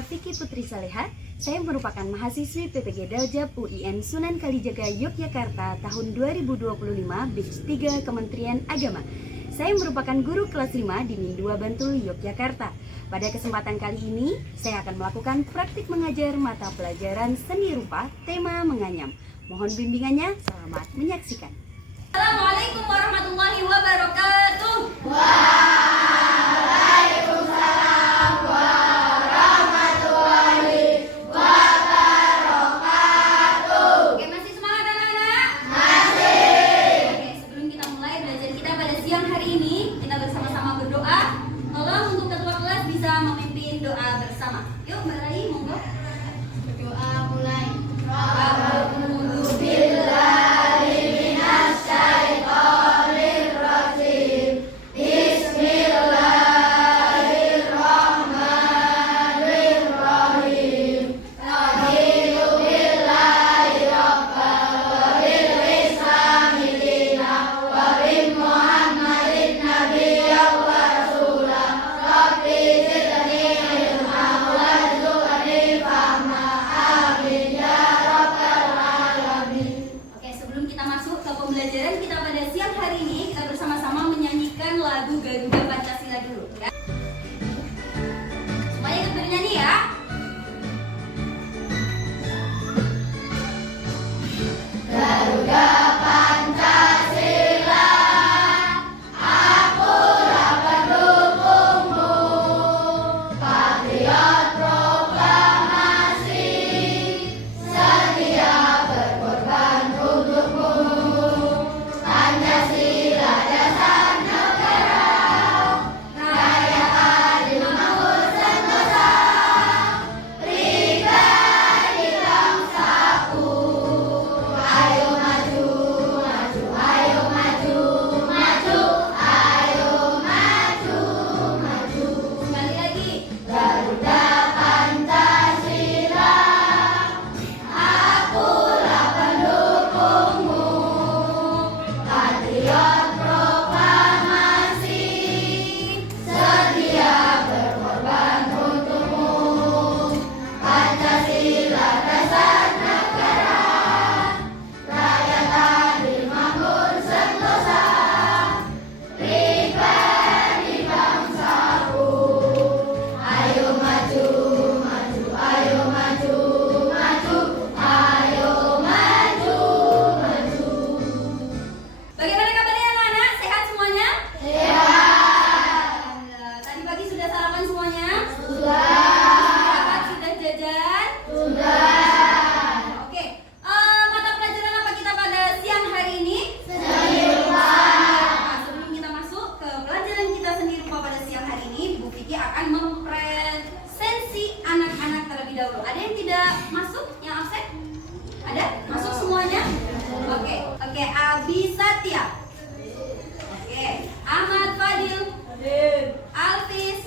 saya Vicky Putri Saleha. Saya merupakan mahasiswi PPG Daljab UIN Sunan Kalijaga Yogyakarta tahun 2025 Batch 3 Kementerian Agama. Saya merupakan guru kelas 5 di MIN 2 Bantul, Yogyakarta. Pada kesempatan kali ini, saya akan melakukan praktik mengajar mata pelajaran seni rupa tema menganyam. Mohon bimbingannya, selamat menyaksikan. Assalamualaikum warahmatullahi wabarakatuh. Waalaikumsalam warahmatullahi wabarakatuh. Oke, masih semangat anak-anak? Masih. Oke, sebelum kita mulai belajar kita pada siang hari ini, kita bersama-sama berdoa. Tolong untuk ketua kelas bisa memimpin doa bersama. Yuk, Mbak Rai, monggo. Doa mulai. Pembelajaran kita pada siang hari ini, kita bersama-sama menyanyikan lagu Garuda Pancasila dulu ya. Semuanya ikut bernyanyi ya. Garuda Pancasila, akulah pendukungmu, patriot proklamasi, setia berkorban untukmu. Pancasila dasar negara, raya adil makmur sentosa, pribadi bangsaku. Ayo maju, maju, ayo maju, maju, ayo maju, maju. Sekali lagi. Garuda Pancasila, akulah pendukungmu, patriot proklamasi, setia berkorban untukmu. Pancasila dasar negara, rakyat adil makmur sentosa, pribadi bangsaku. Ayo maju, maju, ayo maju, maju, ayo maju, maju. Bagaimana kabarnya anak-anak? Sehat semuanya? Sehat. Tadi pagi sudah sarapan semuanya? Sudah. Istirahat sudah jajan? Sudah. Oke. Mata pelajaran apa kita pada siang hari ini? Seni rupa. Nah, sebelum kita masuk ke pelajaran kita seni rupa pada siang hari ini, Bu Vicky akan mempresensi anak-anak terlebih dahulu. Ada yang tidak masuk? Yang absen? Ada? Masuk semuanya? Oke. Oke, Abi Satya. Oke. Ahmad Fadil. Alvis.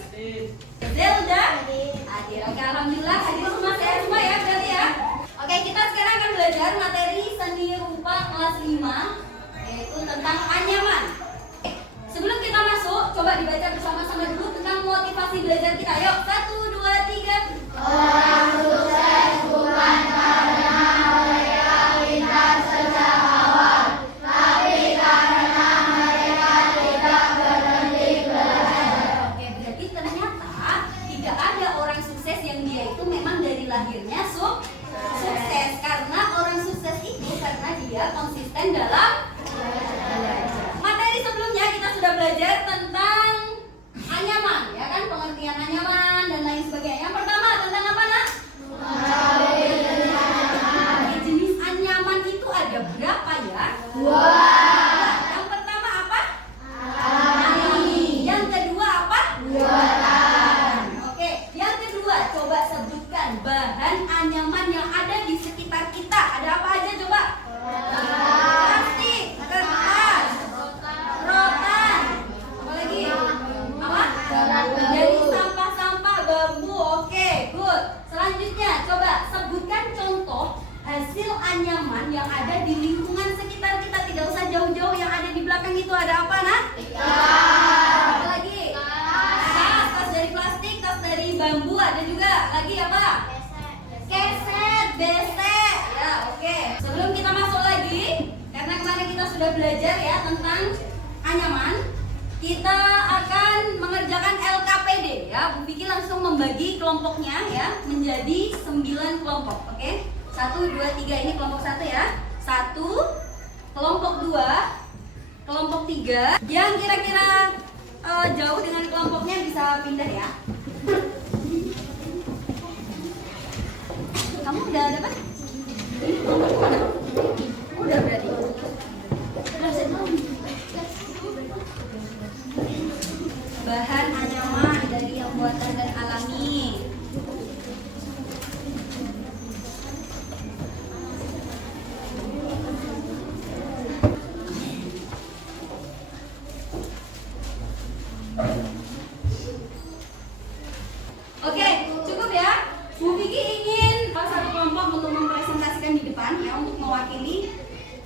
Zelda. Hadir. Oke, alhamdulillah hadir semua, sehat semua ya berarti ya. Oke, kita sekarang akan belajar materi seni rupa kelas 5, yaitu tentang anyaman. Sebelum kita masuk, coba dibaca bersama-sama dulu tentang motivasi belajar kita. Yuk, 1, 2, 3. Orang sukses bukan karena mereka pintar sejak awal, tapi karena mereka tidak berhenti belajar. Oke, berarti ternyata tidak ada orang sukses yang dia itu memang dari lahirnya sukses. Karena orang sukses itu karena dia konsisten dalam belajar. Materi sebelumnya kita sudah belajar tentang anyaman, ya kan? Pengertian anyaman dan lain sebagainya. Yang pertama tentang apa, Nak? Oke, jenis anyaman itu ada berapa ya? Yang pertama apa? Alami. Yang kedua apa? Oke, yang kedua coba sebutkan bahan anyaman yang ada di sekitar kita. Ada apa aja coba? Plastik, kertas, rotan. Apa lagi? Apa? Dari sampah-sampah bambu. Oke, good. Selanjutnya coba sebutkan contoh hasil anyaman yang ada di lingkungan sekitar kita. Tidak usah jauh-jauh, yang ada di belakang itu ada apa, Nak? Apa lagi? Tas dari plastik, tas dari bambu, ada ada juga lagi apa? Keset, besek. Ya, oke. Sebelum kita masuk lagi, karena kemarin kita sudah belajar ya tentang anyaman, kita akan mengerjakan LKPD ya. Bu Vicky langsung membagi kelompoknya ya menjadi 9 kelompok. Oke. 1, 2, 3 ini kelompok 1 ya. 1, kelompok 2, kelompok 3. Yang kira-kira jauh dengan kelompoknya bisa pindah ya. Kamu udah dapat? Kelompok mana? Udah berarti. Bahan anyaman dari yang buatan dan alami. Oke, cukup ya. Bu Vicky ingin satu kelompok untuk mempresentasikan di depan ya, untuk mewakili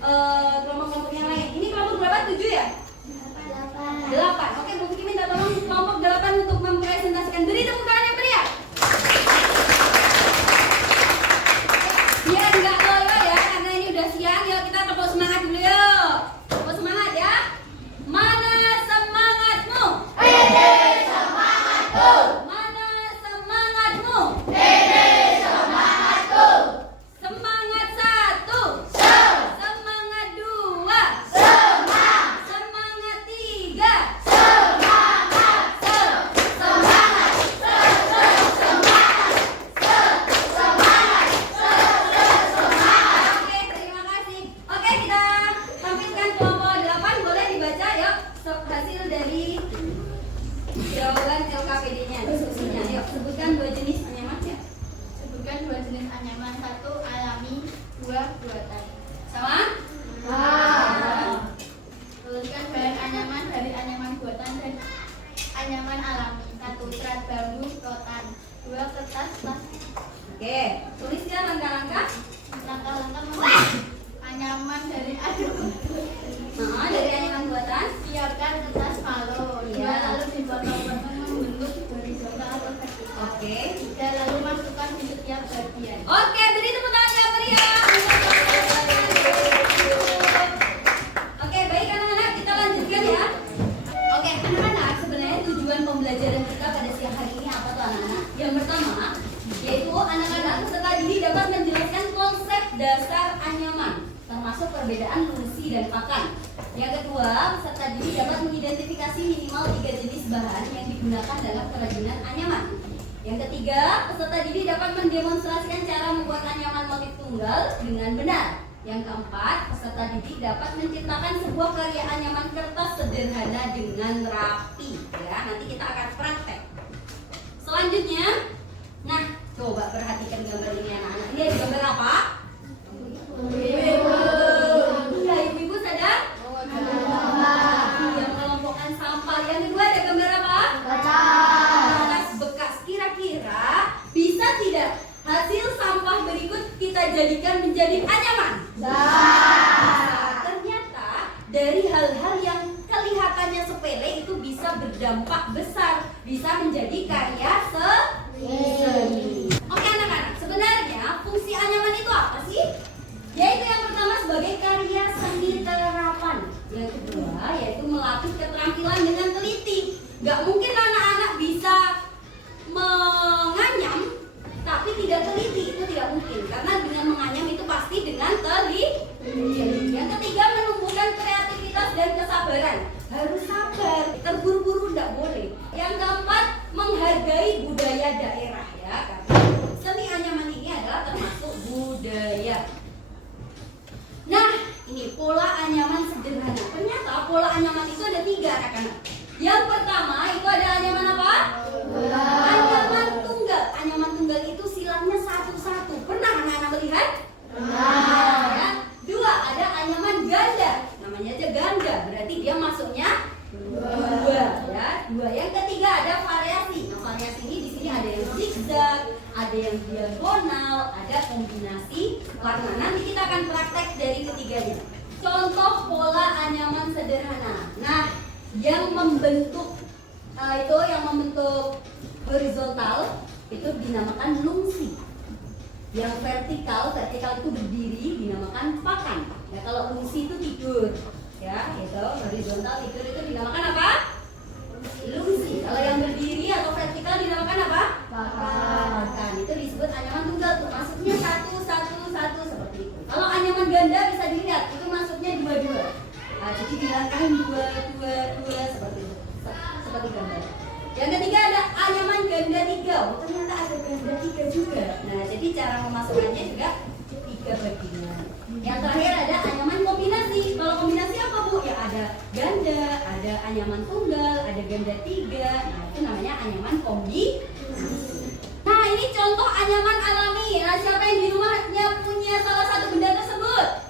kelompok-kelompok yang lain. Ini kelompok berapa? 7 ya? 8. Oke, Bu Vicky minta tolong kelompok 8 untuk mempresentasikan. Beri tepuk tangan yang meriah. Biar nggak loyo ya, karena ini udah siang. Yuk kita tepuk semangat dulu yuk. Tepuk semangat ya. Mana semangatmu? Mana semangatmu? Semangat 1. Semangat 2. Semangat 3. Oke, terima kasih. Oke, kita tampilkan kelompok 8. Boleh dibaca yuk hasil dari jawaban LKPD-nya, diskusinya. Yuk, sebutkan 2 jenis anyaman ya. Sebutkan 2 jenis anyaman, 1 alami, 2 buatan. Sama? Tuliskan bahan anyaman dari anyaman buatan dan anyaman alami. 1 serat bambu, rotan. 2 kertas plastik. Oke, tuliskan langkah-langkah. Langkah-langkah anyaman dari anyaman. Dari anyaman buatan. Siapkan kertas balon. Iya. 2 lalu dipotong-potong membentuk horizontal atau vertikal. Oke. 3 lalu masukkan di setiap bagian. Oke, beri tepuk tangan yang meriah. Oke, baik anak-anak, kita lanjutkan ya. Oke, anak-anak, sebenarnya tujuan pembelajaran kita pada siang hari ini apa tuh anak-anak? Yang pertama, yaitu anak-anak peserta didik dapat menjelaskan konsep dasar anyaman, termasuk perbedaan fungsi dan pakan. Yang kedua, peserta didik dapat mengidentifikasi minimal 3 jenis bahan yang digunakan dalam kerajinan anyaman. Yang ketiga, peserta didik dapat mendemonstrasikan cara membuat anyaman motif tunggal dengan benar. Yang keempat, peserta didik dapat menciptakan sebuah karya anyaman kertas sederhana dengan rapi. Ya, nanti kita akan praktek. Selanjutnya, nah, coba perhatikan gambar ini anak-anak. Ini ada gambar apa? Iya, ibu-ibu sadar? Yang melompokan sampah. Yang kedua ada gambar apa? Bekas. Kira-kira bisa tidak hasil sampah berikut kita jadikan menjadi anyaman? Ternyata dari hal-hal yang kelihatannya sepele itu bisa berdampak besar, bisa menjadi karya seni. Oke anak-anak, sebenarnya fungsi anyaman itu apa sih? Yaitu yang pertama sebagai karya seni terapan. Yang kedua yaitu melatih keterampilan dengan teliti. Gak mungkin anak-anak bisa menganyam tapi tidak teliti, itu tidak mungkin. Karena dengan menganyam itu pasti dengan teliti. Yang ketiga menumbuhkan kreativitas dan kesabaran. Harus sabar, terburu-buru tidak boleh. Yang keempat menghargai budaya daerah ya. Karena seni anyaman ini adalah termasuk budaya. Nah, ini pola anyaman sederhana. Ternyata pola anyaman itu ada 3 anak-anak. Yang pertama itu ada anyaman apa? Anyaman tunggal. Anyaman tunggal itu silangnya satu-satu. Pernah anak-anak melihat? Ya. 2 ada anyaman ganda. Namanya aja ganda. Berarti dia masuknya 2 ya. 2. Yang ketiga ada variasi. Nah, variasi ini di sini ada yang zigzag, ada yang diagonal, ada kombinasi warna. Nanti kita akan praktek dari ketiganya. Contoh pola anyaman sederhana. Nah, yang membentuk horizontal itu dinamakan lungsi. Yang vertikal itu berdiri dinamakan pakan. Ya, kalau lungsi itu tidur, ya, gitu. Horizontal tidur itu dinamakan apa? Lungsi. Kalau yang berdiri atau vertikal dinamakan apa? Pakan. Itu disebut anyaman tunggal. Maksudnya satu seperti itu. Kalau anyaman ganda bisa dilihat, itu maksudnya dua. Nah, jadi dilangkahin dua seperti itu. Seperti ganda. Yang ketiga ada anyaman ganda 3. Oh, ternyata ada ganda 3 juga. Nah, jadi cara memasukkannya juga 3 bagian. Yang terakhir ada anyaman kombinasi. Kalau kombinasi apa, Bu? Ya ada ganda, ada anyaman tunggal, ada ganda 3. Nah, itu namanya anyaman kombinasi. Nah, ini contoh anyaman alami. Nah, siapa yang di rumahnya punya salah satu benda tersebut?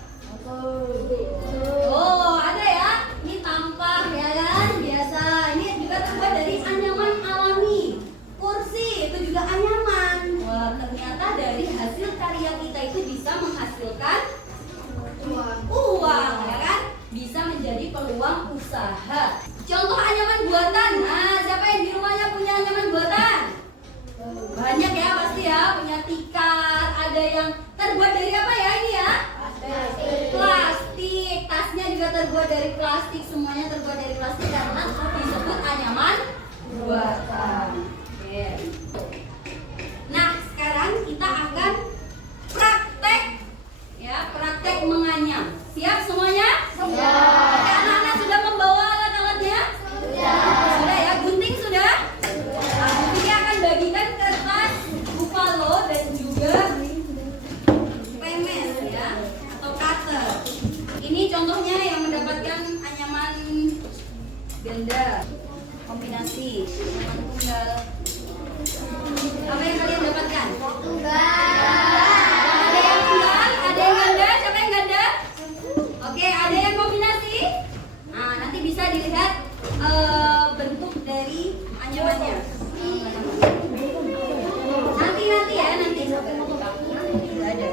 Oh, ada ya. Ini tampah ya kan? Biasa. Ini juga terbuat dari anyaman alami. Kursi itu juga anyaman. Wah, ternyata dari hasil karya kita itu bisa menghasilkan uang, ya kan? Bisa menjadi peluang usaha. Contoh anyaman buatan. Nah, siapa yang di rumahnya punya anyaman buatan? Banyak ya pasti ya, punya tikar, ada yang terbuat dari apa ya ini ya? Plastik, tasnya juga terbuat dari plastik, semuanya terbuat dari plastik karena disebut anyaman buatan. Oke. Nah, sekarang kita akan praktek ya, praktek menganyam. Siap semuanya? Siap. Oke, anak-anak sudah membawa alat-alatnya? Sudah ya, gunting sudah? Nah, Bufiki akan bagikan kertas buffalo dan juga pemes ya, atau cutter. Ini contohnya yang mendapatkan anyaman ganda, kombinasi, anyaman tunggal. Apa yang kalian dapatkan? Ada yang tunggal, ada yang ganda. Siapa yang ganda? Oke, ada yang kombinasi. Nah, nanti bisa dilihat bentuk dari anyamannya. Nanti ya, nanti. Tidak ada.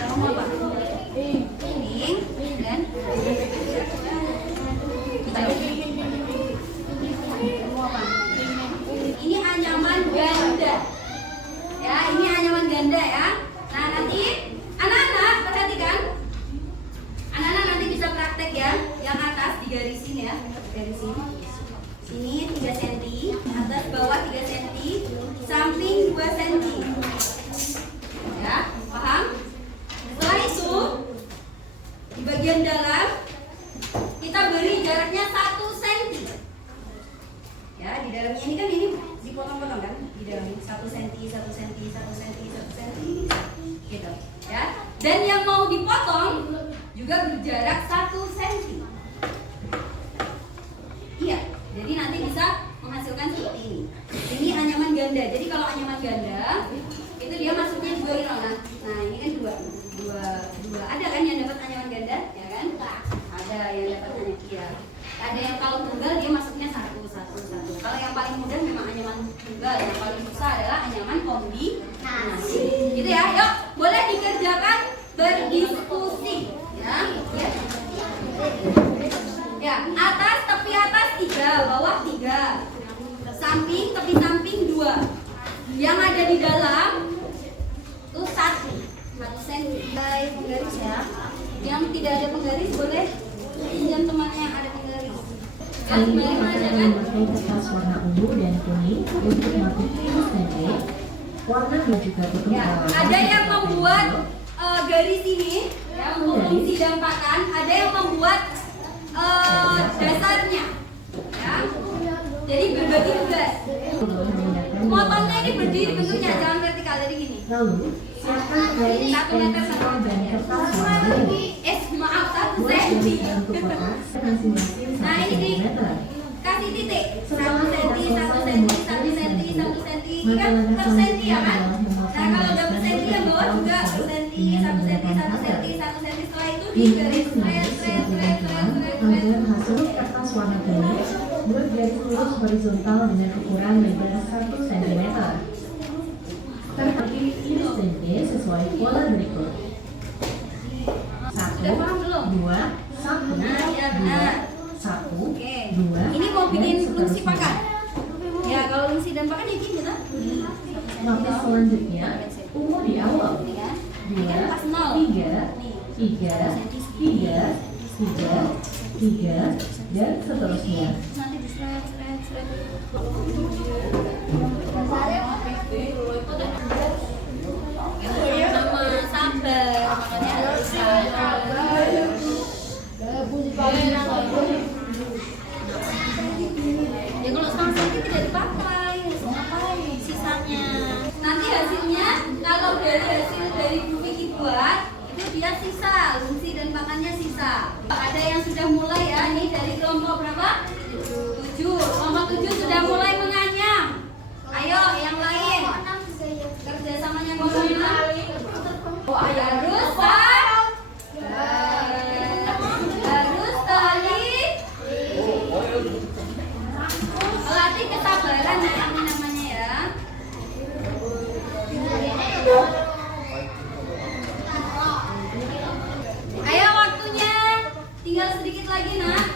Kamu apa? Ini dan kamu apa? Ini anyaman ganda. Ya, ini anyaman ganda ya. Nah, nanti anak-anak perhatikan. Anak-anak nanti bisa praktek ya. Yang atas digarisin ya, dari sini. Sini 3 cm, atas bawah 3 cm, samping 2 cm. Ya, paham? Setelah itu di bagian dalam kita beri jaraknya 1 cm. Ya, di dalamnya ini kan ini dipotong-potong kan? Di dalamnya 1 cm, 1 cm, 1 cm, 1 cm gitu. Ya. Dan yang mau dipotong juga berjarak 1 cm. Iya, jadi nanti bisa menghasilkan seperti ini. Ini anyaman ganda. Jadi kalau anyaman ganda itu dia masuknya 2 inolah. Nah, ini kan dua. Ada kan yang dapat anyaman ganda, ya kan? Ada yang dapat anyaman iya. Ada yang kalau tunggal dia masuknya 1. Kalau yang paling mudah memang anyaman tunggal. Yang paling susah adalah anyaman kombinasi. Gitu ya. Yuk, boleh dikerjakan berdiskusi. Ya. Ya, atas tepi atas 3, bawah 3. Samping tepi samping 2. Yang ada di dalam itu 1 cm. Baik, penggaris ya. Yang tidak ada penggaris boleh pinjam temannya yang ada penggaris. Kali ini akan memakai kertas warna ungu dan kuning untuk melakukan pendek. Warna juga Ya, ada yang membuat garis ini ya, untuk fungsi dan pakan. Ada yang membuat dasarnya. Ya. Jadi berbagi tugas. Motornya ini berdiri bentuknya, jangan vertikal jadi gini. Lalu, siapkan garis 1 meter pensel dan kertas warna ungu. Maaf, 1 Buat cm. bentuk kotak masing-masing Nah, 1 ini cm. kasih titik 1 cm, 1 cm, 1 cm, 1 cm. Ini kan per senti ya kan? Nah, kalau udah per senti yang bawah juga per senti, 1 cm, 1 cm, 1 cm. Setelah itu di garis Ambil hasil kertas warna kuning, buat garis lurus horizontal dengan ukuran lebar 1 cm. Terakhir iris dan D sesuai pola berikut. 1, Sudah paham belum? 2, 1, Nah, ya benar. 1, Oke. 2. Ini mau bikin fungsi pakan. Ya, kalau fungsi dan pakan ini gitu. Lapis selanjutnya ungu di awal. Ini kan? 2, Kan pas 0. 3, 3, dan seterusnya. Nanti diseret. Sama sabar, makanya harus sabar. Ya kalau setengah senti tidak dipakai, harus ngapain sisanya? Nanti hasilnya kalau dari hasil dari Bu Vicky buat itu dia sisa, fungsi dan makannya sisa. Ada yang sudah mulai ya, ini dari kelompok berapa? 7. Kelompok 7 sudah mulai menganyam. Ayo yang lain. Kerjasamanya kelompok 6. Harus tali. Melatih kesabaran ya ini namanya ya. Ayo waktunya tinggal sedikit lagi nak.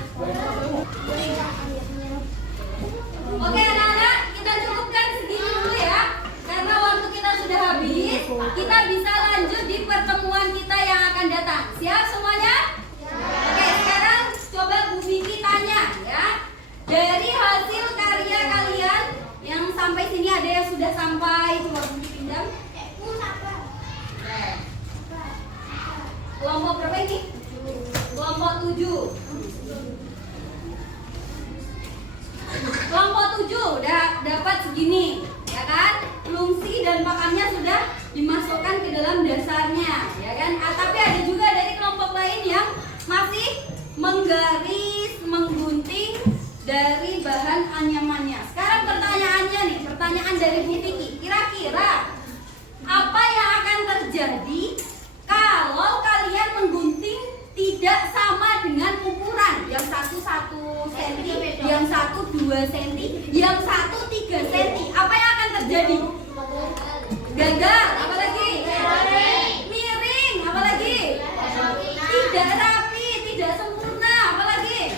Oke anak-anak, kita cukupkan segini dulu ya. Karena waktu kita sudah habis, kita bisa lanjut di pertemuan kita yang akan datang. Siap semuanya? Oke, sekarang coba Bu Vicky tanya ya. Dari hasil karya kalian yang sampai sini ada yang sudah sampai, coba Bu Vicky pinjam. Kelompok berapa ini? Kelompok 7. Kelompok 7 udah dapat segini, ya kan? Fungsi dan pakannya sudah dimasukkan ke dalam dasarnya, ya kan? Tapi ada juga dari kelompok lain yang masih menggaris, menggunting dari bahan anyamannya. Sekarang pertanyaannya nih, pertanyaan dari Bu Vicky. Kira-kira apa yang akan terjadi kalau kalian menggunting tidak sama dengan ukuran? Yang satu 1 cm, yang satu 2 cm, yang satu 3 cm. Apa yang akan terjadi? Gagal. Apalagi? Miring. Apalagi? Tidak rapi, tidak sempurna. Apalagi?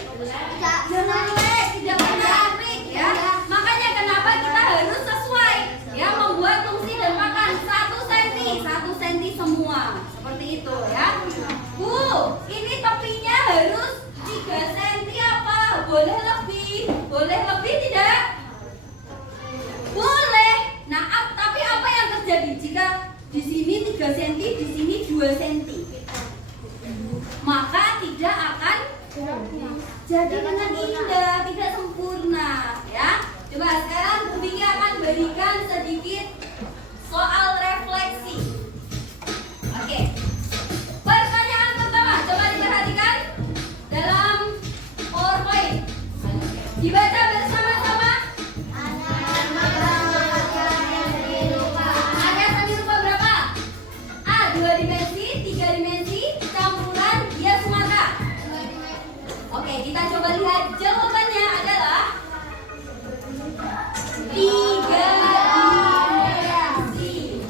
Jelek, tidak menarik ya. Makanya kenapa kita harus sesuai ya, membuat fungsi dan makan 1 cm semua. Seperti itu ya. Bu, ini tepinya harus 3 cm apa? Boleh lebih tidak? Boleh. Nah, tapi apa yang terjadi jika di sini 3 cm, di sini 2 cm? Maka tidak akan jadi dengan indah, tidak sempurna ya. Coba sekarang Bu Vicky akan berikan sedikit soal refleksi. Oke. Pertanyaan pertama, coba diperhatikan dalam PowerPoint. Dibaca bersama-sama. Ada seni rupa berapa? A. 2 dimensi, 3 dimensi, campuran hias mata. Oke, kita coba lihat jawabannya adalah 3 dimensi.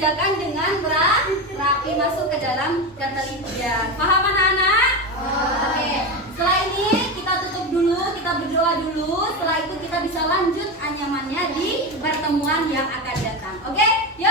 kerjakan dengan rapi masuk ke dalam ketelipian. Paham anak-anak? Oke. Setelah ini kita tutup dulu, kita berdoa dulu. Setelah itu kita bisa lanjut anyamannya di pertemuan yang akan datang. Oke? Yuk